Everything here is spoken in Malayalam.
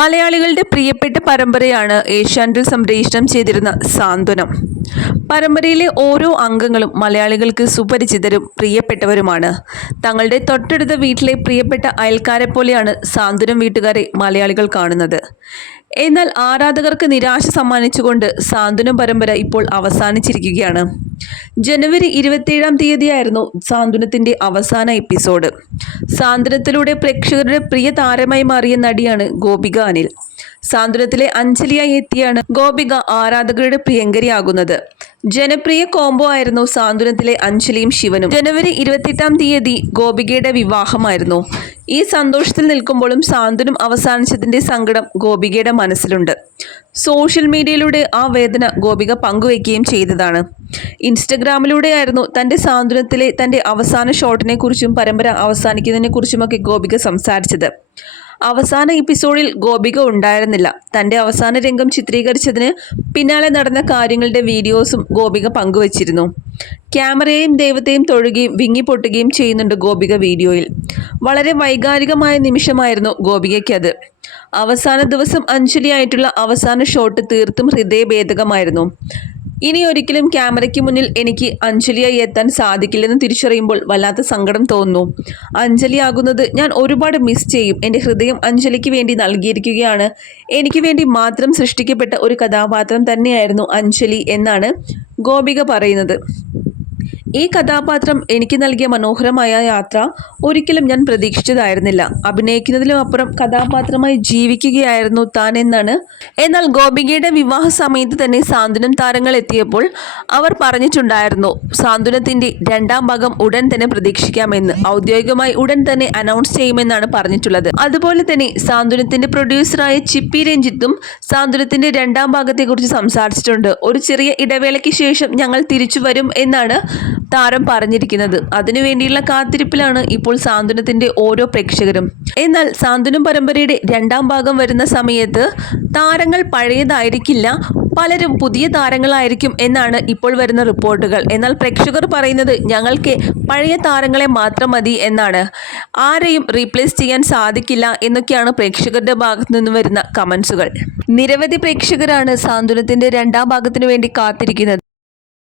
മലയാളികളുടെ പ്രിയപ്പെട്ട പരമ്പരയാണ് ഏഷ്യാനെറ്റിൽ സംപ്രേഷണം ചെയ്തിരുന്ന സാന്ത്വനം. പരമ്പരയിലെ ഓരോ അംഗങ്ങളും മലയാളികൾക്ക് സുപരിചിതരും പ്രിയപ്പെട്ടവരുമാണ്. തങ്ങളുടെ തൊട്ടടുത്ത വീട്ടിലെ പ്രിയപ്പെട്ട അയൽക്കാരെ പോലെയാണ് സാന്ത്വനം വീട്ടുകാരെ മലയാളികൾ കാണുന്നത്. എന്നാൽ ആരാധകർക്ക് നിരാശ സമ്മാനിച്ചുകൊണ്ട് സാന്ത്വനം പരമ്പര ഇപ്പോൾ അവസാനിച്ചിരിക്കുകയാണ്. ജനുവരി ഇരുപത്തിയേഴാം തീയതിയായിരുന്നു സാന്ത്വനത്തിന്റെ അവസാന എപ്പിസോഡ്. സാന്ത്വനത്തിലൂടെ പ്രേക്ഷകരുടെ പ്രിയ താരമായി മാറിയ നടിയാണ് ഗോപിക അനിൽ. സാന്ത്വനത്തിലെ അഞ്ജലിയായി എത്തിയാണ് ഗോപിക ആരാധകരുടെ പ്രിയങ്കരിയാകുന്നത്. ജനപ്രിയ കോംബോ ആയിരുന്നു സാന്ത്വനത്തിലെ അഞ്ജലിയും ശിവനും. ജനുവരി ഇരുപത്തെട്ടാം തീയതി ഗോപികയുടെ വിവാഹമായിരുന്നു. ഈ സന്തോഷത്തിൽ നിൽക്കുമ്പോഴും സാന്ത്വനം അവസാനിച്ചതിന്റെ സങ്കടം ഗോപികയുടെ മനസ്സിലുണ്ട്. സോഷ്യൽ മീഡിയയിലൂടെ ആ വേദന ഗോപിക പങ്കുവയ്ക്കുകയും ചെയ്തതാണ്. ഇൻസ്റ്റഗ്രാമിലൂടെയായിരുന്നു തന്റെ സാന്ത്വനത്തിലെ തന്റെ അവസാന ഷോട്ടിനെക്കുറിച്ചും പരമ്പര അവസാനിക്കുന്നതിനെക്കുറിച്ചുമൊക്കെ ഗോപിക സംസാരിച്ചത്. അവസാന എപ്പിസോഡിൽ ഗോപിക ഉണ്ടായിരുന്നില്ല. തന്റെ അവസാന രംഗം ചിത്രീകരിച്ചതിന് പിന്നാലെ നടന്ന കാര്യങ്ങളുടെ വീഡിയോസും ഗോപിക പങ്കുവച്ചിരുന്നു. ക്യാമറയെയും ദൈവത്തെയും തൊഴുകയും വിങ്ങിപ്പൊട്ടുകയും ചെയ്യുന്നുണ്ട് ഗോപിക വീഡിയോയിൽ. വളരെ വൈകാരികമായ നിമിഷമായിരുന്നു ഗോപികയ്ക്കത്. അവസാന ദിവസം അഞ്ജലിയായിട്ടുള്ള അവസാന ഷോട്ട് തീർത്തും ഹൃദയഭേദകമായിരുന്നു. ഇനി ഒരിക്കലും ക്യാമറയ്ക്ക് മുന്നിൽ എനിക്ക് അഞ്ജലിയായി എത്താൻ സാധിക്കില്ലെന്ന് തിരിച്ചറിയുമ്പോൾ വല്ലാത്ത സങ്കടം തോന്നുന്നു. അഞ്ജലിയാകുന്നത് ഞാൻ ഒരുപാട് മിസ് ചെയ്യും. എന്റെ ഹൃദയം അഞ്ജലിക്ക് വേണ്ടി നൽകിയിരിക്കുകയാണ്. എനിക്ക് വേണ്ടി മാത്രം സൃഷ്ടിക്കപ്പെട്ട ഒരു കഥാപാത്രം തന്നെയായിരുന്നു അഞ്ജലി എന്നാണ് ഗോപിക പറയുന്നത്. ഈ കഥാപാത്രം എനിക്ക് നൽകിയ മനോഹരമായ യാത്ര ഒരിക്കലും ഞാൻ പ്രതീക്ഷിച്ചതായിരുന്നില്ല. അഭിനയിക്കുന്നതിലും അപ്പുറം കഥാപാത്രമായി ജീവിക്കുകയായിരുന്നു താൻ എന്നാണ്. എന്നാൽ ഗോപികയുടെ വിവാഹ സമയത്ത് തന്നെ സാന്ത്വനം താരങ്ങൾ എത്തിയപ്പോൾ അവർ പറഞ്ഞിട്ടുണ്ടായിരുന്നു സാന്ത്വനത്തിന്റെ രണ്ടാം ഭാഗം ഉടൻ തന്നെ പ്രതീക്ഷിക്കാമെന്ന് ഔദ്യോഗികമായി ഉടൻ തന്നെ അനൗൺസ് ചെയ്യുമെന്നാണ് പറഞ്ഞിട്ടുള്ളത്. അതുപോലെ തന്നെ സാന്ത്വനത്തിന്റെ പ്രൊഡ്യൂസറായ ചിപ്പി രഞ്ജിത്തും സാന്ത്വനത്തിന്റെ രണ്ടാം ഭാഗത്തെക്കുറിച്ച് സംസാരിച്ചിട്ടുണ്ട്. ഒരു ചെറിയ ഇടവേളയ്ക്ക് ശേഷം ഞങ്ങൾ തിരിച്ചു വരും എന്നാണ് താരം പറഞ്ഞിരിക്കുന്നത്. അതിനുവേണ്ടിയുള്ള കാത്തിരിപ്പിലാണ് ഇപ്പോൾ സാന്ത്വനത്തിന്റെ ഓരോ പ്രേക്ഷകരും. എന്നാൽ സാന്ത്വനം പരമ്പരയുടെ രണ്ടാം ഭാഗം വരുന്ന സമയത്ത് താരങ്ങൾ പഴയതായിരിക്കില്ല പലരും പുതിയ താരങ്ങളായിരിക്കും എന്നാണ് ഇപ്പോൾ വരുന്ന റിപ്പോർട്ടുകൾ. എന്നാൽ പ്രേക്ഷകർ പറയുന്നത് ഞങ്ങൾക്ക് പഴയ താരങ്ങളെ മാത്രം മതി എന്നാണ്. ആരെയും റീപ്ലേസ് ചെയ്യാൻ സാധിക്കില്ല എന്നൊക്കെയാണ് പ്രേക്ഷകരുടെ ഭാഗത്തു നിന്ന് വരുന്ന കമൻസുകൾ നിരവധി പ്രേക്ഷകരാണ് സാന്ത്വനത്തിന്റെ രണ്ടാം ഭാഗത്തിനു വേണ്ടി കാത്തിരിക്കുന്നത്.